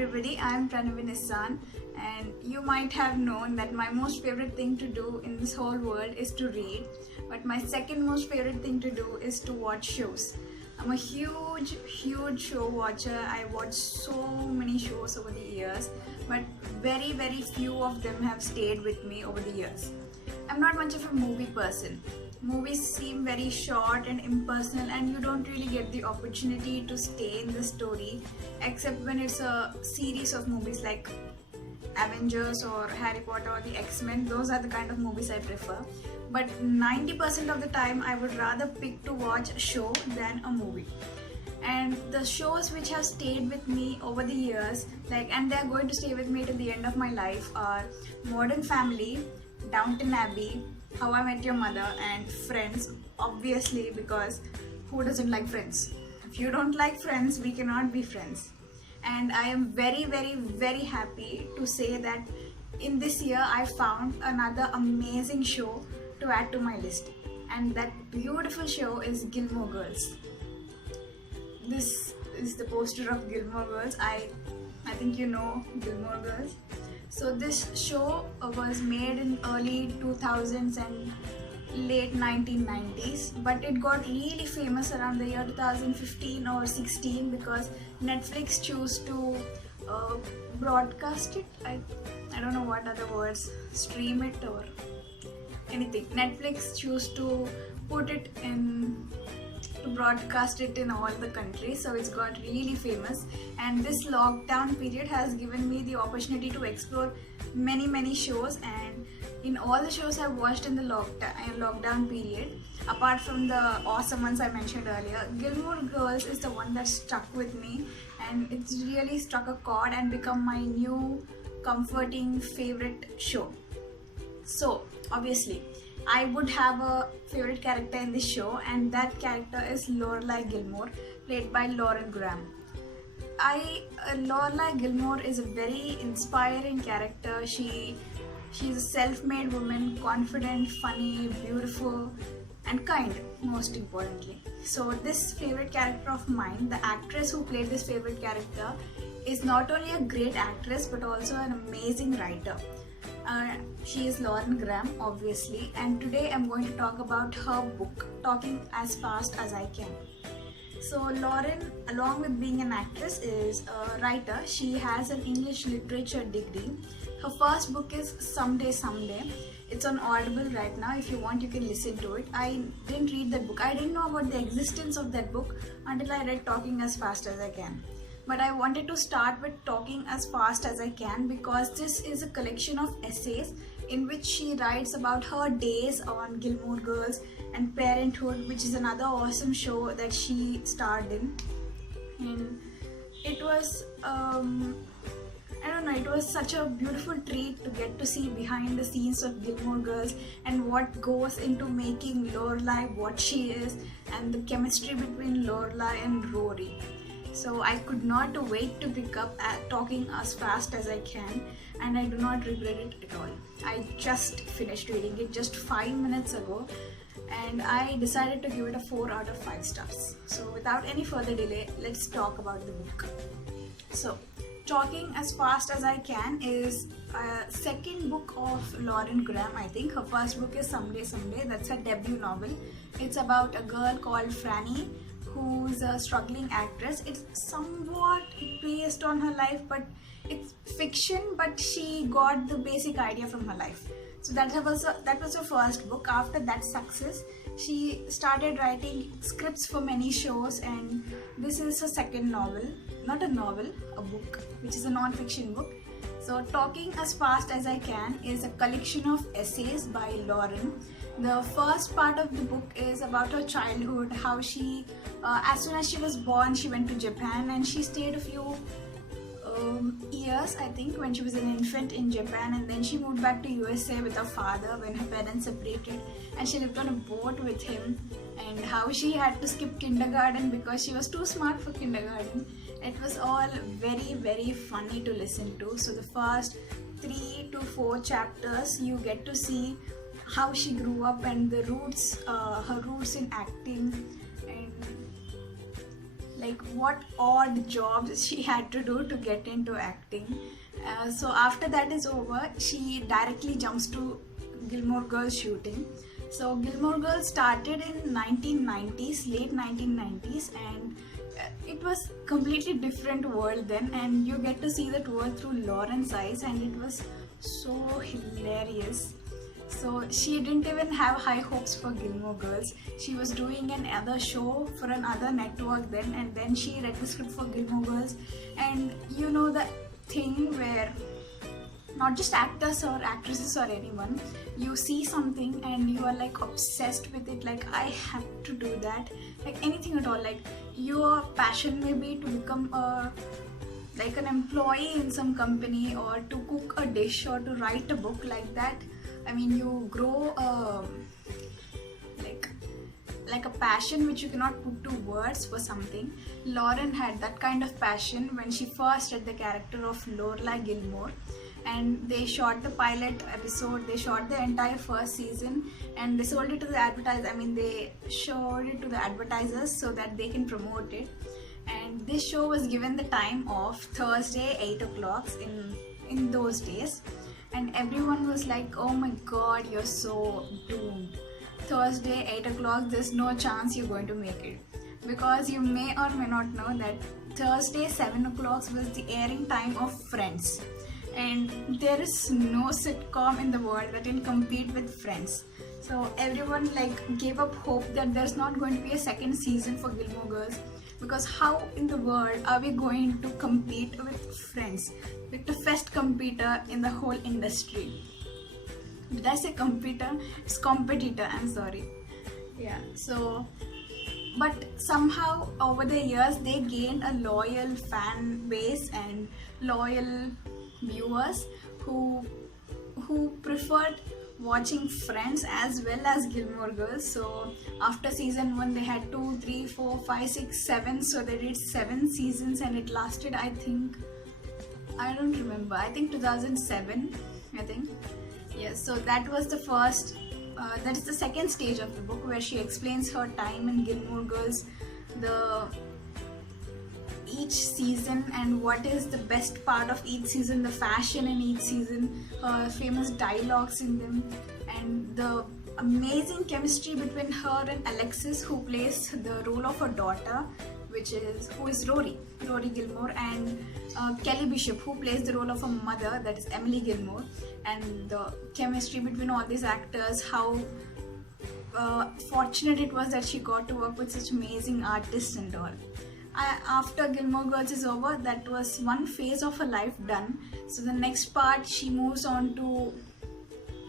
everybody, I am Pranavi Nissan, and you might have known that my most favorite thing to do in this whole world is to read, but my second most favorite thing to do is to watch shows. I'm a huge show watcher. I watch so many shows over the years, but very few of them have stayed with me over the years. I'm not much of a movie person. Movies seem very short and impersonal, and you don't really get the opportunity to stay in the story except when it's a series of movies like Avengers or Harry Potter or the X-Men. Those are the kind of movies I prefer. But 90% of the time I would rather pick to watch a show than a movie. And the shows which have stayed with me over the years, and they're going to stay with me till the end of my life, are Modern Family, Downton Abbey, How I Met Your Mother, and Friends, obviously, because who doesn't like Friends? If you don't like Friends, we cannot be friends. And I am very happy to say that in this year I found another amazing show to add to my list, and that beautiful show is Gilmore Girls. This is the poster of Gilmore Girls. I think you know Gilmore Girls. So this show was made in early 2000s and late 1990s, but it got really famous around the year 2015 or 16 because Netflix chose to broadcast it. I don't know what other words, stream it or anything. Netflix chose to put it in, to broadcast it in all the countries, so it's got really famous. And this lockdown period has given me the opportunity to explore many shows, and in all the shows I've watched in the lockdown period, apart from the awesome ones I mentioned earlier, Gilmore Girls is the one that stuck with me, and it's really struck a chord and become my new comforting favorite show. So obviously I would have a favorite character in this show, and that character is Lorelai Gilmore, played by Lauren Graham. Lorelai Gilmore is a very inspiring character. She's a self-made woman, confident, funny, beautiful, and kind, most importantly. So this favorite character of mine, the actress who played this favorite character, is not only a great actress but also an amazing writer. She is Lauren Graham, obviously, and today I'm going to talk about her book, Talking as Fast as I Can. So Lauren, along with being an actress, is a writer. She has an English literature degree. Her first book is Someday. It's on Audible right now. If you want, you can listen to it. I didn't read that book. I didn't know about the existence of that book until I read Talking as Fast as I Can. But I wanted to start with Talking as Fast as I Can because this is a collection of essays in which she writes about her days on Gilmore Girls and Parenthood, which is another awesome show that she starred in. And it was, it was such a beautiful treat to get to see behind the scenes of Gilmore Girls and what goes into making Lorelai what she is, and the chemistry between Lorelai and Rory. So I could not wait to pick up Talking as Fast as I Can, and I do not regret it at all. I just finished reading it just 5 minutes ago, and I decided to give it a 4 out of 5 stars. So without any further delay, let's talk about the book. So Talking as Fast as I Can is a second book of Lauren Graham, I think. Her first book is Someday. That's her debut novel. It's about a girl called Franny who's a struggling actress. It's somewhat based on her life, but it's fiction, but she got the basic idea from her life. So that was her first book. After that success, she started writing scripts for many shows, and this is her second novel. Not a novel, a book, which is a non-fiction book. So Talking as Fast as I Can is a collection of essays by Lauren. The first part of the book is about her childhood, how she, as soon as she was born, she went to Japan, and she stayed a few years, I think, when she was an infant in Japan, and then she moved back to USA with her father when her parents separated, and she lived on a boat with him, and how she had to skip kindergarten because she was too smart for kindergarten. It was all very funny to listen to. So the first 3 to 4 chapters you get to see how she grew up and the roots, her roots in acting, and like what odd jobs she had to do to get into acting. So after that is over, she directly jumps to Gilmore Girls shooting. So Gilmore Girls started in 1990s, late 1990s, and it was completely different world then, and you get to see that world through Lauren's eyes, and it was so hilarious. So she didn't even have high hopes for Gilmore Girls. She was doing another show for another network then, and then she read the script for Gilmore Girls. And you know the thing where not just actors or actresses or anyone, you see something and you are like obsessed with it, like I have to do that, like anything at all. Like your passion may be to become a like an employee in some company, or to cook a dish, or to write a book, like that. I mean, you grow like a passion which you cannot put to words for something. Lauren had that kind of passion when she first read the character of Lorelai Gilmore, and they shot the pilot episode, they shot the entire first season, and they sold it to the advertisers. I mean, they showed it to the advertisers so that they can promote it. And this show was given the time of Thursday 8 o'clock in those days, and everyone was like, oh my god, you're so doomed. Thursday 8 o'clock, there's no chance you're going to make it, because you may or may not know that Thursday 7 o'clock was the airing time of Friends, and there is no sitcom in the world that can compete with Friends. So everyone like gave up hope that there's not going to be a second season for Gilmore Girls, because how in the world are we going to compete with Friends, with the best competitor in the whole industry? Did I say competitor? It's competitor, I'm sorry. Yeah, so but somehow over the years they gained a loyal fan base and loyal viewers who preferred watching Friends as well as Gilmore Girls. So after season 1 they had 2, 3, 4, 5, 6, 7, so they did 7 seasons, and it lasted, I think, I don't remember, I think 2007, I think. Yes, so that was the first, that is the second stage of the book, where she explains her time in Gilmore Girls, each season and what is the best part of each season, the fashion in each season, her famous dialogues in them, and the amazing chemistry between her and Alexis, who plays the role of her daughter, who is Rory Gilmore, and Kelly Bishop, who plays the role of her mother, that is Emily Gilmore. And the chemistry between all these actors, how fortunate it was that she got to work with such amazing artists and all. After Gilmore Girls is over, that was one phase of her life done. So the next part, she moves on to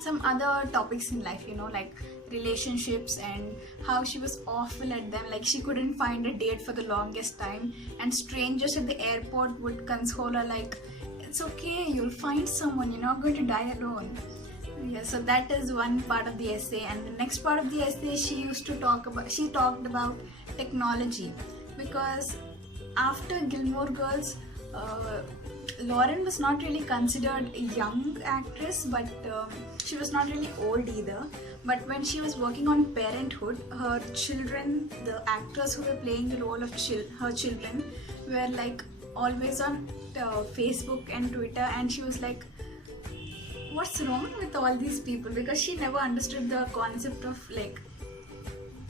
some other topics in life, you know, like relationships, and how she was awful at them. Like she couldn't find a date for the longest time, and strangers at the airport would console her like, it's okay, you'll find someone, you're not going to die alone. Yeah, so that is one part of the essay. And the next part of the essay, she talked about technology, because after Gilmore Girls, Lauren was not really considered a young actress, but she was not really old either. But when she was working on Parenthood, her children, the actors who were playing the role of her children, were like always on Facebook and Twitter, and she was like, what's wrong with all these people? Because she never understood the concept of like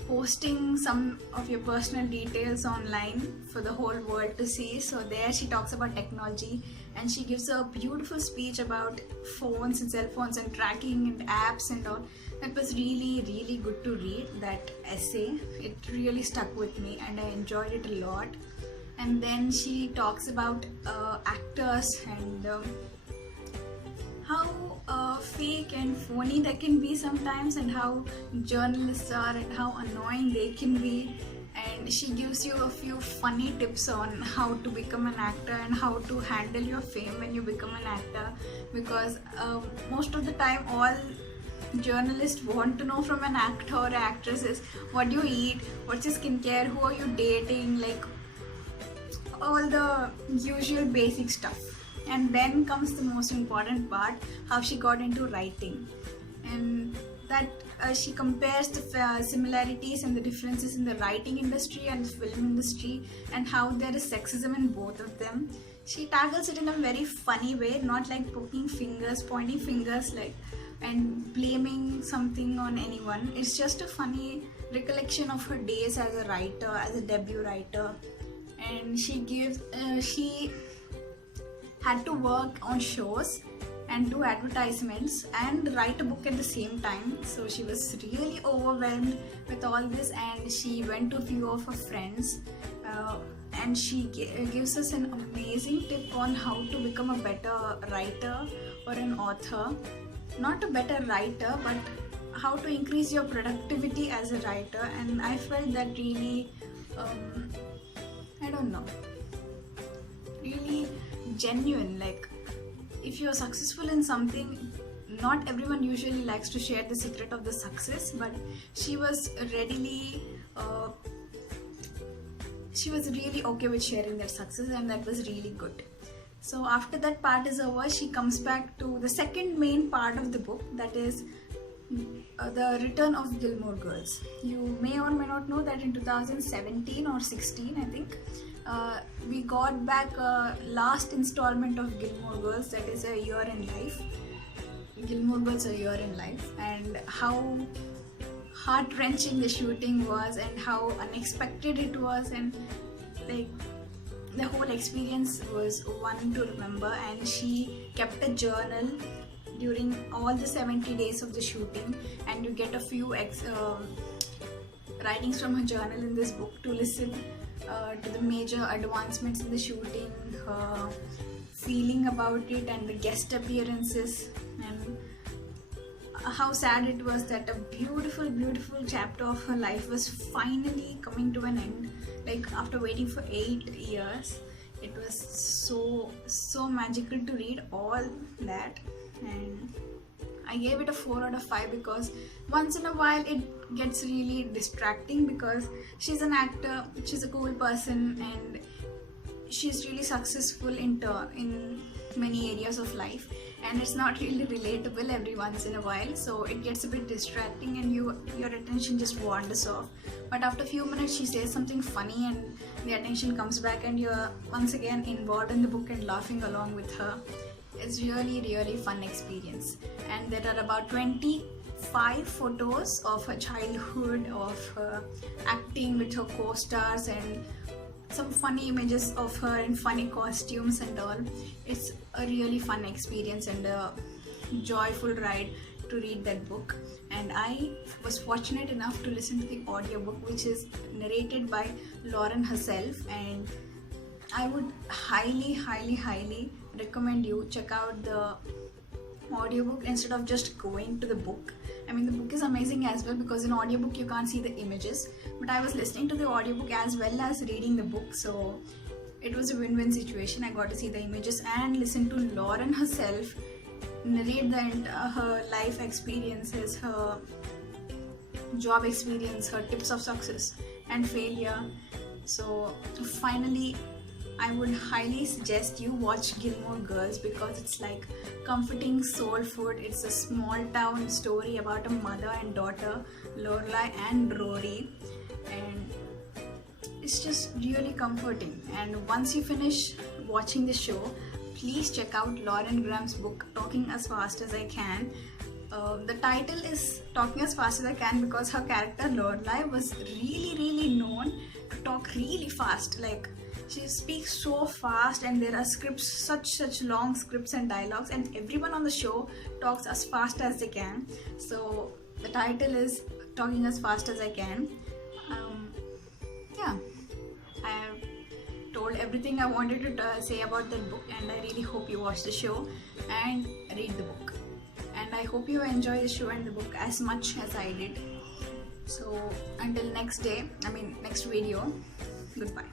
posting some of your personal details online for the whole world to see. So there she talks about technology, and she gives a beautiful speech about phones and cell phones and tracking and apps and all. That was really, really good to read, that essay. It really stuck with me and I enjoyed it a lot. And then she talks about actors and how fake and phony they can be sometimes, and how journalists are and how annoying they can be. And she gives you a few funny tips on how to become an actor and how to handle your fame when you become an actor, because most of the time all journalists want to know from an actor or actress is what do you eat, what's your skincare, who are you dating, like all the usual basic stuff. And then comes the most important part, how she got into writing. And that she compares the similarities and the differences in the writing industry and the film industry, and how there is sexism in both of them. She tackles it in a very funny way, not like pointing fingers like and blaming something on anyone. It's just a funny recollection of her days as a writer, as a debut writer. And she had to work on shows and do advertisements and write a book at the same time. So she was really overwhelmed with all this, and she went to a few of her friends, and she gives us an amazing tip on how to become a better writer or an author. Not a better writer, but how to increase your productivity as a writer. And I felt that really, I don't know, really genuine. Like, if you're successful in something, not everyone usually likes to share the secret of the success, but she was really okay with sharing that success, and that was really good. So after that part is over, she comes back to the second main part of the book, that is the return of Gilmore Girls. You may or may not know that in 2017 or 16, I think, we got back a last installment of Gilmore Girls, that is A Year in Life. Gilmore Girls A Year in Life, and how heart-wrenching the shooting was and how unexpected it was, and like the whole experience was one to remember. And she kept a journal during all the 70 days of the shooting, and you get a few writings from her journal in this book to listen to the major advancements in the shooting, her feeling about it, and the guest appearances, and how sad it was that a beautiful chapter of her life was finally coming to an end. Like, after waiting for 8 years, it was so magical to read all that. And I gave it a 4 out of 5 because once in a while it gets really distracting, because she's an actor, she's a cool person, and she's really successful in many areas of life, and it's not really relatable every once in a while, so it gets a bit distracting and your attention just wanders off. But after a few minutes she says something funny and the attention comes back, and you're once again involved in the book and laughing along with her. It's really fun experience. And there are about 25 photos of her childhood, of her acting with her co-stars, and some funny images of her in funny costumes and all. It's a really fun experience and a joyful ride to read that book. And I was fortunate enough to listen to the audiobook, which is narrated by Lauren herself, and I would highly recommend you check out the audiobook instead of just going to the book. I mean, the book is amazing as well, because in audiobook you can't see the images, but I was listening to the audiobook as well as reading the book, so it was a win-win situation. I got to see the images and listen to Lauren herself narrate her life experiences, her job experience, her tips of success and failure. So finally, I would highly suggest you watch Gilmore Girls, because it's like comforting soul food. It's a small town story about a mother and daughter, Lorelai and Rory, and it's just really comforting. And once you finish watching the show, please check out Lauren Graham's book, Talking as Fast as I Can. The title is Talking as Fast as I Can because her character Lorelai was really known to talk really fast. Like, she speaks so fast, and there are scripts, such long scripts and dialogues, and everyone on the show talks as fast as they can. So the title is Talking as Fast as I Can. Yeah, I have told everything I wanted to say about that book, and I really hope you watch the show and read the book. And I hope you enjoy the show and the book as much as I did. So until next video, goodbye.